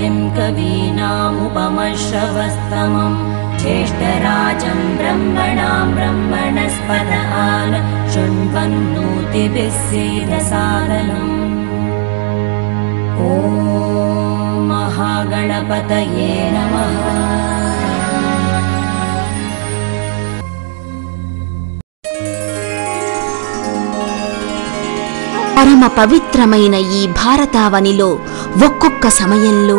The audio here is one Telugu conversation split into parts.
कविं कवीनामुपमश्रवस्तमं ज्येष्ठराजं ब्रह्मणां ब्रह्मणस्पत आन शृण्वन्नोतिभिः सीदसादनम्। ॐ महागणपतये नमः। పరమ పవిత్రమైన ఈ భారతావనిలో ఒక్కొక్క సమయంలో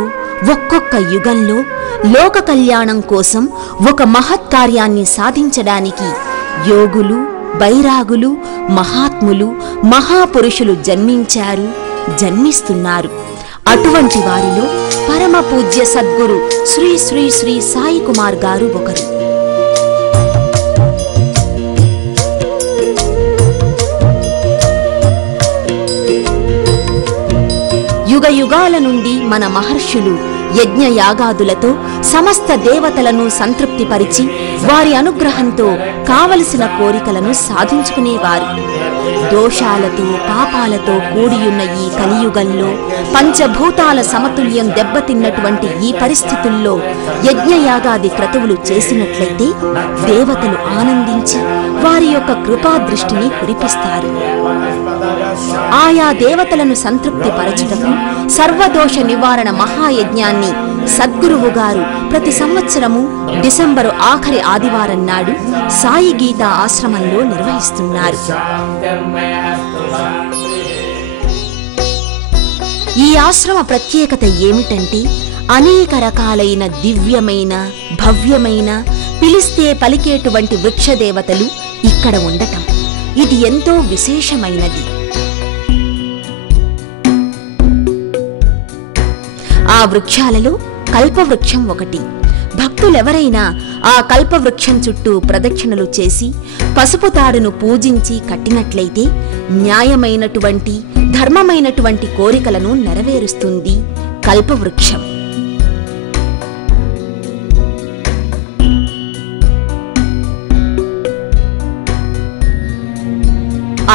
ఒక్కొక్క యుగంలో లోక కళ్యాణం కోసం ఒక మహత్కార్యాన్ని సాధించడానికి యోగులు, బైరాగులు, మహాత్ములు, మహాపురుషులు జన్మించారు, జన్మిస్తున్నారు. అటువంటి వారిలో పరమ పూజ్య సద్గురు శ్రీ శ్రీ శ్రీ సాయి కుమార్ గారు ఒకరు. యుగ యుగాల నుండి మన మహర్షులు యజ్ఞయాగాదులతో సమస్త దేవతలను సంతృప్తిపరిచి వారి అనుగ్రహంతో కావలసిన కోరికలను సాధించుకునేవారు. దోషాలతో పాపాలతో కూడియున్న ఈ కలియుగంలో పంచభూతాల సమతుల్యం దెబ్బతిన్నటువంటి ఈ పరిస్థితుల్లో యజ్ఞయాగాది క్రతువులు చేసినట్లయితే దేవతలు ఆనందించి వారి యొక్క కృపాదృష్టిని కురిపిస్తారు. ఆయా దేవతలను సంతృప్తి పరచుటకు సర్వదోష నివారణ మహాయజ్ఞాన్ని సద్గురువు గారు ప్రతి సంవత్సరము డిసెంబరు ఆఖరి ఆదివారం నాడు సాయి గీత ఆశ్రమంలో నిర్వహిస్తున్నారు. ఈ ఆశ్రమ ప్రత్యేకత ఏమిటంటే అనేక రకాలైన దివ్యమైన, భవ్యమైన, పిలిస్తే పలికేటువంటి వృక్షదేవతలు ఇక్కడ ఉండటం ఇది ఎంతో విశేషమైనది. ఆ వృక్షాలలో కల్పవృక్షం ఒకటి. భక్తులెవరైనా ఆ కల్పవృక్షం చుట్టూ ప్రదక్షిణలు చేసి పసుపు తాడును పూజించి కట్టినట్లయితే న్యాయమైనటువంటి, ధర్మమైనటువంటి కోరికలను నెరవేరుస్తుంది కల్పవృక్షం.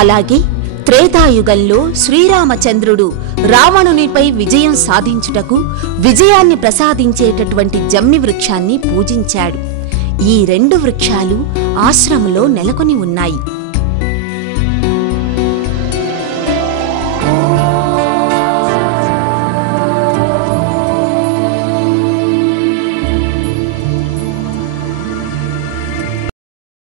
అలాగే త్రేతాయుగంలో శ్రీరామచంద్రుడు రావణునిపై విజయం సాధించుటకు విజయాన్ని ప్రసాదించేటటువంటి జమ్మి వృక్షాన్ని పూజించాడు. ఈ రెండు వృక్షాలు ఆశ్రమంలో నెలకొని ఉన్నాయి.